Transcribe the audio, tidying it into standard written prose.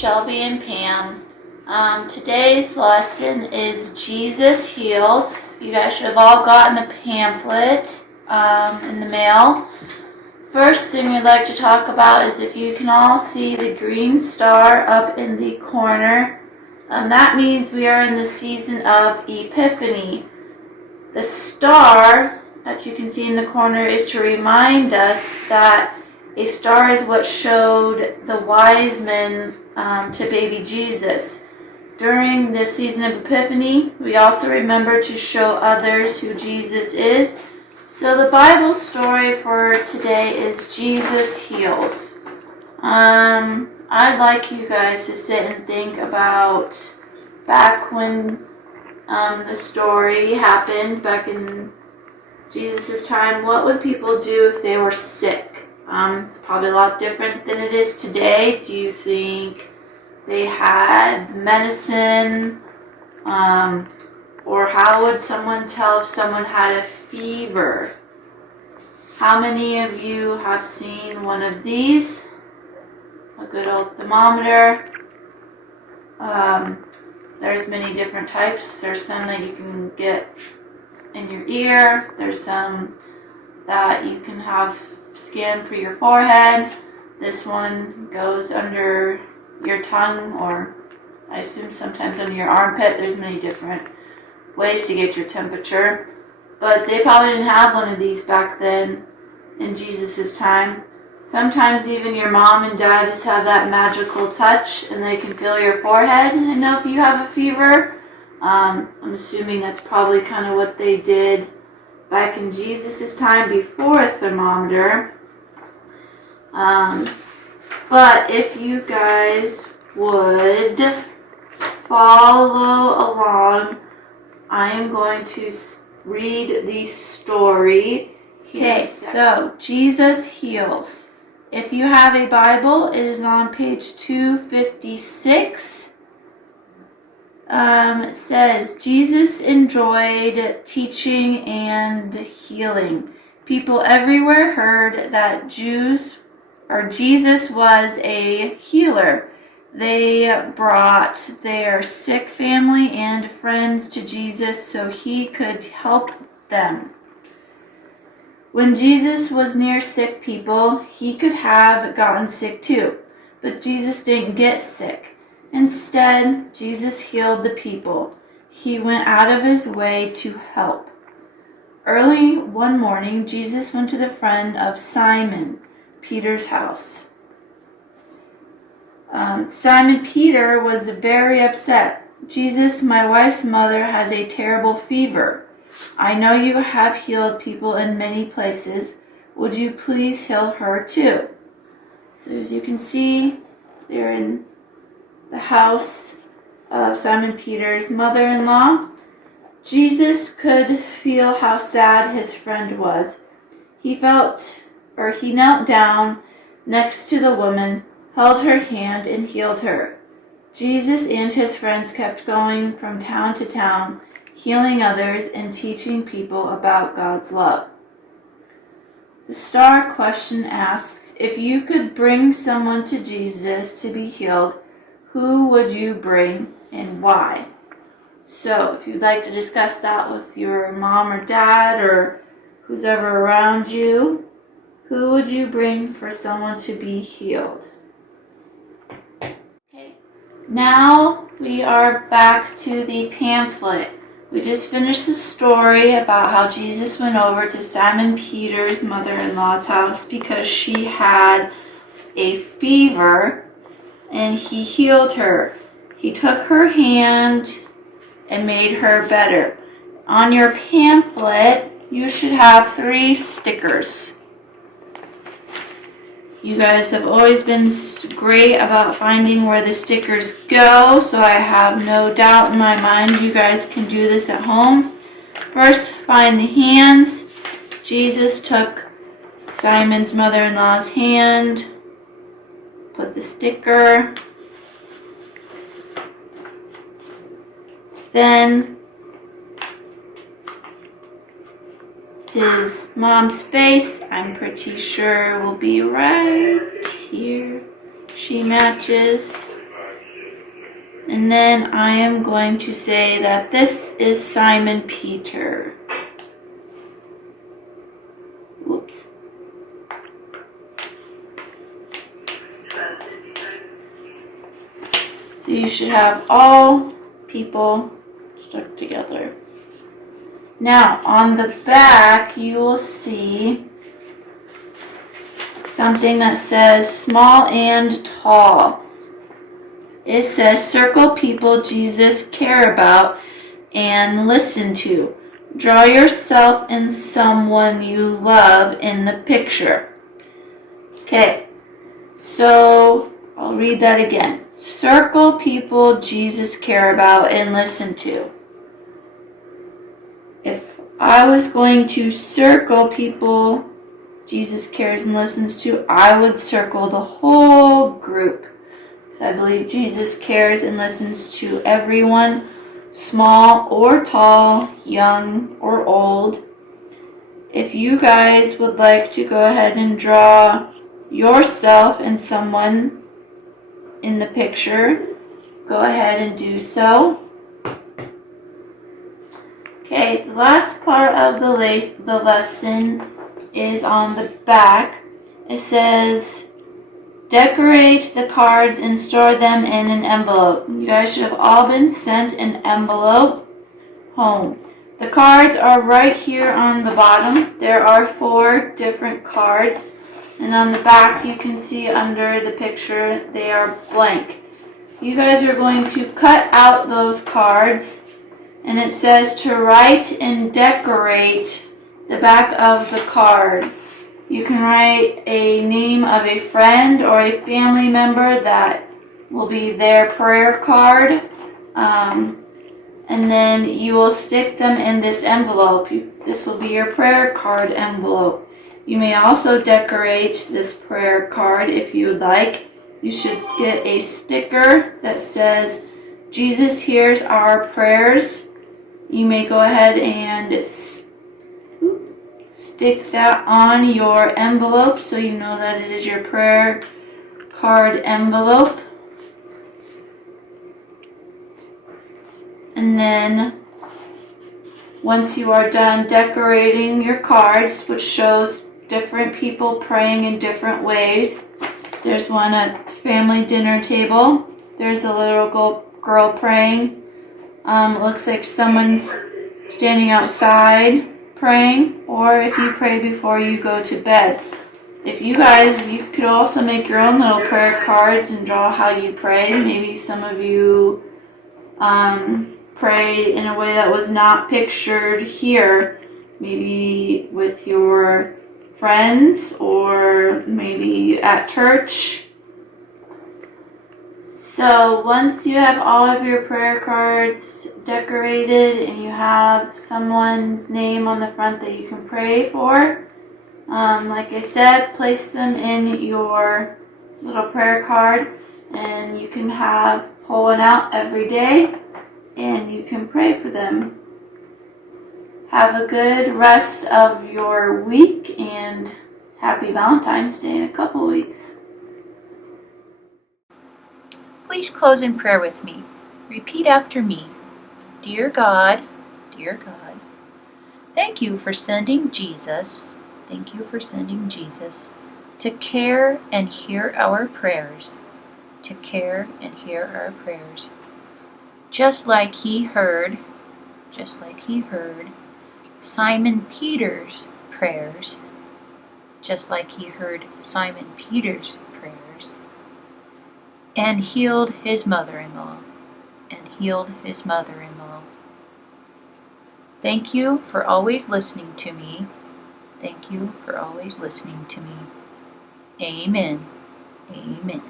Shelby and Pam. Today's lesson is Jesus Heals. You guys should have all gotten a pamphlet in the mail. First thing we'd like to talk about is if you can all see the green star up in the corner. That means we are in the season of Epiphany. The star that you can see in the corner is to remind us that a star is what showed the wise men to baby Jesus. During this season of Epiphany, we also remember to show others who Jesus is. So the Bible story for today is Jesus Heals. I'd like you guys to sit and think about back when the story happened, back in Jesus' time. What would people do if they were sick? It's probably a lot different than it is today. Do you think they had medicine? Or how would someone tell if someone had a fever? How many of you have seen one of these? A good old thermometer. There's many different types. There's some that you can get in your ear. There's some that you can have scan for your forehead. This one goes under your tongue, or I assume sometimes under your armpit. There's many different ways to get your temperature, but they probably didn't have one of these back then in Jesus' time. Sometimes even your mom and dad just have that magical touch and they can feel your forehead and know if you have a fever. I'm assuming that's probably kind of what they did back in Jesus' time before a thermometer. But if you guys would follow along, I am going to read the story. Okay, so Jesus Heals. If you have a Bible, it is on page 256. It says, Jesus enjoyed teaching and healing. People everywhere heard that Jesus was a healer. They brought their sick family and friends to Jesus so he could help them. When Jesus was near sick people, he could have gotten sick too, but Jesus didn't get sick. Instead, Jesus healed the people. He went out of his way to help. Early one morning, Jesus went to the friend of Simon Peter's house. Simon Peter was very upset. Jesus, my wife's mother has a terrible fever. I know you have healed people in many places. Would you please heal her too? So as you can see, they're in the house of Simon Peter's mother-in-law. Jesus could feel how sad his friend was. He knelt down next to the woman, held her hand, and healed her. Jesus and his friends kept going from town to town, healing others and teaching people about God's love. The star question asks, if you could bring someone to Jesus to be healed, who would you bring and why? So if you'd like to discuss that with your mom or dad or who's ever around you, who would you bring for someone to be healed? Okay. Now we are back to the pamphlet. We just finished the story about how Jesus went over to Simon Peter's mother-in-law's house because she had a fever, and he healed her. He took her hand and made her better. On your pamphlet, you should have 3 stickers. You guys have always been great about finding where the stickers go, so I have no doubt in my mind you guys can do this at home. First, find the hands. Jesus took Simon's mother-in-law's hand, put the sticker, then his mom's face, I'm pretty sure, will be right here. She matches. And then I am going to say that this is Simon Peter. Whoops. So you should have all people stuck together. Now, on the back, you will see something that says small and tall. It says circle people Jesus care about and listen to. Draw yourself and someone you love in the picture. Okay, so I'll read that again. Circle people Jesus care about and listen to. If I was going to circle people Jesus cares and listens to, I would circle the whole group. Because I believe Jesus cares and listens to everyone, small or tall, young or old. If you guys would like to go ahead and draw yourself and someone in the picture, go ahead and do so. Okay, the last part of the lesson is on the back. It says, decorate the cards and store them in an envelope. You guys should have all been sent an envelope home. The cards are right here on the bottom. There are 4 different cards. And on the back, you can see under the picture, they are blank. You guys are going to cut out those cards. And it says to write and decorate the back of the card. You can write a name of a friend or a family member that will be their prayer card. And then you will stick them in this envelope. This will be your prayer card envelope. You may also decorate this prayer card if you would like. You should get a sticker that says, Jesus hears our prayers. You may go ahead and stick that on your envelope so you know that it is your prayer card envelope. And then once you are done decorating your cards, which shows different people praying in different ways. There's one at the family dinner table. There's a little girl praying. It looks like someone's standing outside praying, or if you pray before you go to bed. If you could also make your own little prayer cards and draw how you pray. Maybe some of you pray in a way that was not pictured here, maybe with your friends or maybe at church. So once you have all of your prayer cards decorated and you have someone's name on the front that you can pray for, like I said, place them in your little prayer card, and you can pull one out every day and you can pray for them. Have a good rest of your week and happy Valentine's Day in a couple weeks. Please close in prayer with me. Repeat after me. Dear God, thank you for sending Jesus. Thank you for sending Jesus to care and hear our prayers. To care and hear our prayers. Just like he heard Simon Peter's prayers. Just like he heard Simon Peter's prayers. And healed his mother-in-law. Thank you for always listening to me. Amen. Amen.